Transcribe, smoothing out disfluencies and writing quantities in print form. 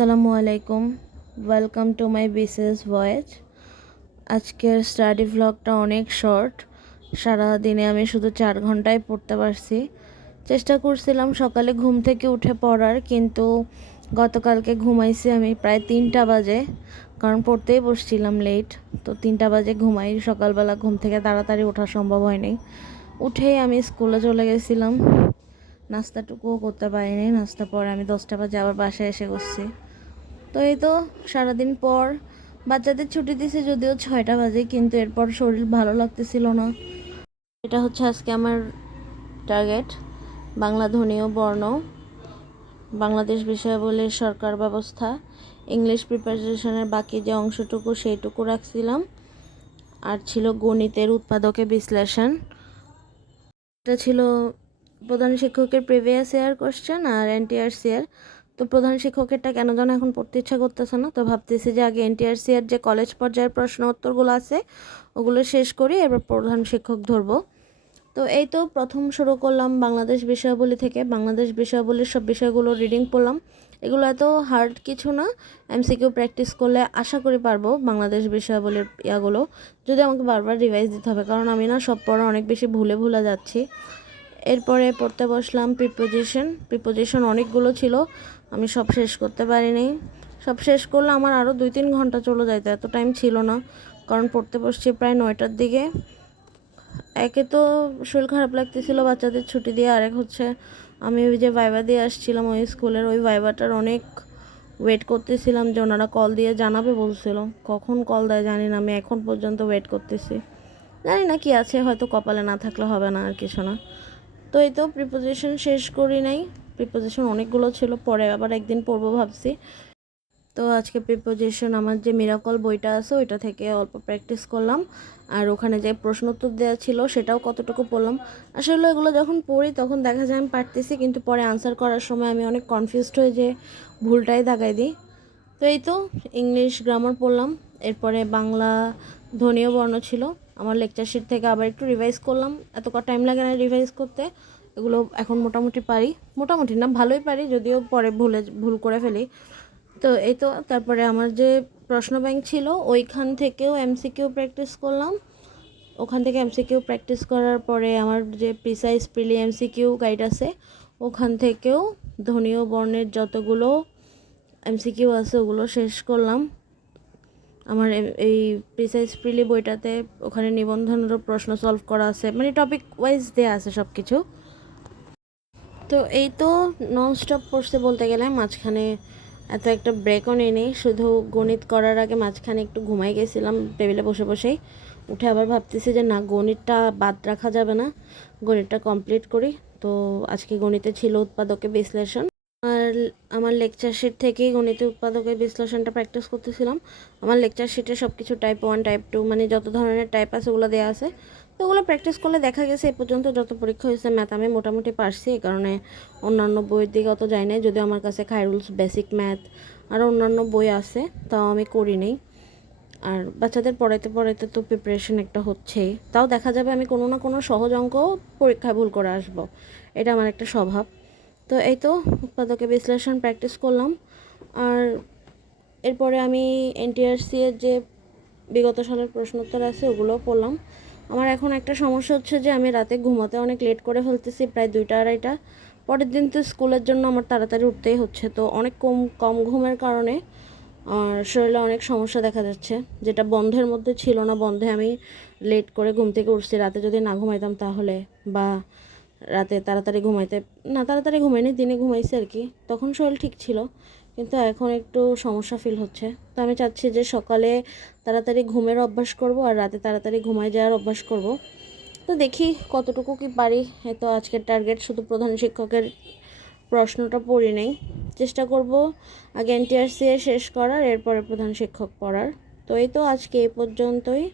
আসসালামু আলাইকুম, welcome to my BCS voice. আজকের স্টাডি ভ্লগটা অনেক শর্ট। সারা দিনে আমি শুধু 4 ঘন্টায় পড়তে পারছি। চেষ্টা করছিলাম সকালে ঘুম থেকে উঠে পড়ার, কিন্তু গতকালকে ঘুমাইছি আমি প্রায় 3টা বাজে, কারণ পড়তেই বসছিলাম লেট। তো 3টা বাজে ঘুমাই, সকালবেলা ঘুম থেকে তাড়াতাড়ি ওঠা সম্ভব হয়নি। উঠেই আমি স্কুলে চলে গেছিলাম, নাস্তাটুকুও করতে পারিনি। নাস্তা পরে আমি 10টা বাজে আবার বাসায় এসে করছি। তো এই তো সারাদিন পর বাচ্চাদের ছুটি দিছে, যদিও 6টা বাজে, কিন্তু এরপর শরীর ভালো লাগতেছিল না। এটা হচ্ছে আজকে আমার টার্গেট: বাংলা ধ্বনি ও বর্ণ, বাংলাদেশ বিষয়াবলীর সরকার ব্যবস্থা, ইংলিশ প্রিপারেশনের বাকি যে অংশটুকু সেইটুকু রাখছিলাম, আর ছিল গণিতের উৎপাদকে বিশ্লেষণ। এটা ছিল প্রধান শিক্ষকের প্রিভিয়াস ইয়ার কোশ্চেন আর এনটিআরসি এর। তো প্রধান শিক্ষকেরটা কেন যেন এখন পড়তে ইচ্ছা করতেছে না, তো ভাবতেছি যে আগে এনটিআরসি এর যে কলেজ পর্যায়ের প্রশ্ন উত্তরগুলো আছে ওগুলো শেষ করি, এবার প্রধান শিক্ষক ধরবো। তো এই তো প্রথম শুরু করলাম বাংলাদেশ বিষয়াবলী থেকে। বাংলাদেশ বিষয়াবলীর সব বিষয়গুলো রিডিং পড়লাম। এগুলো এত হার্ড কিছু না, এমসিকিউ প্র্যাকটিস করলে আশা করি পারবো বাংলাদেশ বিষয়াবলীর ইয়াগুলো, যদি আমাকে বারবার রিভাইজ দিতে হবে, কারণ আমি না সব পড়া অনেক বেশি ভুলে যাচ্ছি। এরপরে পড়তে বসলাম প্রিপোজিশন অনেকগুলো ছিল, আমি সব শেষ করতে পারিনি। সব শেষ করলে আমার আরও 2-3 ঘন্টা চলে যাইতো, এত টাইম ছিল না, কারণ পড়তে বসছি প্রায় 9টার দিকে। একে তো শরীর খারাপ লাগতেছিল বাচ্চাদের ছুটি দিয়ে, আরেক হচ্ছে আমি ওই যে ভাইবা দিয়ে আসছিলাম ওই স্কুলের, ওই ভাইবাটার অনেক ওয়েট করতেছিলাম যে ওনারা কল দিয়ে জানাবে বলছিল। কখন কল দেয় জানি না, আমি এখন পর্যন্ত ওয়েট করতেছি। জানি না কি আছে, হয়তো কপালে না থাকলে হবে না, আর কিছু না। তো এই তো প্রিপোজিশন শেষ করি নাই, প্রিপোজিশন অনেকগুলো ছিল, পরে আবার একদিন পড়বো ভাবছি। তো আজকে প্রিপোজিশন আমার যে মিরাকল বইটা আছে ওইটা থেকে অল্প প্র্যাকটিস করলাম, আর ওখানে যে প্রশ্ন উত্তর দেওয়া ছিল সেটাও কতটুকু পড়লাম। আসলে এগুলো যখন পড়ি তখন দেখা যায় আমি পারতেছি, কিন্তু পরে আনসার করার সময় আমি অনেক কনফিউজড হয়ে যে ভুলটাই দাগাই দিই। তো এই তো ইংলিশ গ্রামার পড়লাম, এরপরে বাংলা ধ্বনি ও বর্ণ ছিল। আমার লেকচার শিট থেকে আবার একটু রিভাইজ করলাম, এত টাইম লাগে না রিভাইজ করতে। এগুলো এখন মোটামুটি পারি, মোটামুটি না ভালোই পারি, যদিও পরে ভুল করে ফেলি। তো এই তো তারপরে আমার যে প্রশ্ন ব্যাংক ছিল ওইখান থেকেও এমসিকিউ প্র্যাকটিস করলাম। ওখান থেকে এমসিকিউ প্র্যাকটিস করার পরে আমার যে প্রিসাইজ প্রিলি এমসিকিউ গাইড আছে ওখান থেকেও ধ্বনি ও বর্ণের যতগুলো এমসিকিউ আছে ওগুলো শেষ করলাম। আমার এই প্রিসাইজ প্রিলি বইটাতে ওখানে নিবন্ধনেরও প্রশ্ন সলভ করা আছে, মানে টপিক ওয়াইজ দেওয়া আছে সব কিছু। তো এই তো নন স্টপ পড়ছে বলতে গেলে, মাঝখানে এত একটা ব্রেকও নেই। শুধু গণিত করার আগে মাঝখানে একটু ঘুমাই গেছিলাম টেবিলে বসেই। উঠে আবার ভাবতেছি যে না, গণিতটা বাদ রাখা যাবে না, গণিতটা কমপ্লিট করি। তো আজকে গণিতে ছিল উৎপাদকে বিশ্লেষণ, আর আমার লেকচার শিট থেকেই গণিতের উৎপাদকের বিশ্লেষণটা প্র্যাকটিস করতেছিলাম। আমার লেকচার শিটে সব কিছু টাইপ 1 টাইপ 2 মানে যত ধরনের টাইপ আছে ওগুলো দেওয়া আছে। তো ওগুলো প্র্যাকটিস করলে দেখা গেছে এ পর্যন্ত যত পরীক্ষা হয়েছে ম্যাথ আমি মোটামুটি পারছি, এই কারণে অন্যান্য বইয়ের দিকে অত যাই নাই। যদিও আমার কাছে খায়রুলস বেসিক ম্যাথ আর অন্যান্য বই আছে, তাও আমি করি নেই। আর বাচ্চাদের পড়াইতে তো প্রিপারেশন একটা হচ্ছেই, তাও দেখা যাবে আমি কোনো না কোনো সহজ অঙ্ক পরীক্ষায় ভুল করে আসবো, এটা আমার একটা স্বভাব। তো এই তো উৎপাদকে বিশ্লেষণ প্র্যাকটিস করলাম, আর এরপরে আমি এনটিআরসি এর যে বিগত সালের প্রশ্নোত্তর আছে ওগুলোও পড়লাম। আমার এখন একটা সমস্যা হচ্ছে যে আমি রাতে ঘুমাতে অনেক লেট করে ফেলতেছি, প্রায় 2টা-2:30। পরের দিন তো স্কুলের জন্য আমার তাড়াতাড়ি উঠতেই হচ্ছে, তো অনেক কম ঘুমের কারণে আর শরীরে অনেক সমস্যা দেখা যাচ্ছে, যেটা বন্ধের মধ্যে ছিল না। বন্ধে আমি লেট করে ঘুম থেকে উঠছি, রাতে যদি না ঘুমাইতাম তাহলে, বা রাতে তাড়াতাড়ি ঘুমাইনি, দিনে ঘুমাইছি আর কি, তখন শরীর ঠিক ছিল। কিন্তু এখন একটু সমস্যা ফিল হচ্ছে। তো আমি চাচ্ছি যে সকালে তাড়াতাড়ি ঘুমের অভ্যাস করব আর রাতে তাড়াতাড়ি ঘুমায় যাওয়ার অভ্যাস করব। তো দেখি কতটুকু কি পারি। তো আজকের টার্গেট শুধু প্রধান শিক্ষকের প্রশ্নটা পড়ি নেই, চেষ্টা করব আগে এনটিআরসি শেষ করার, এরপরে প্রধান শিক্ষক পড়ার। তো এই তো আজকে এই পর্যন্তই।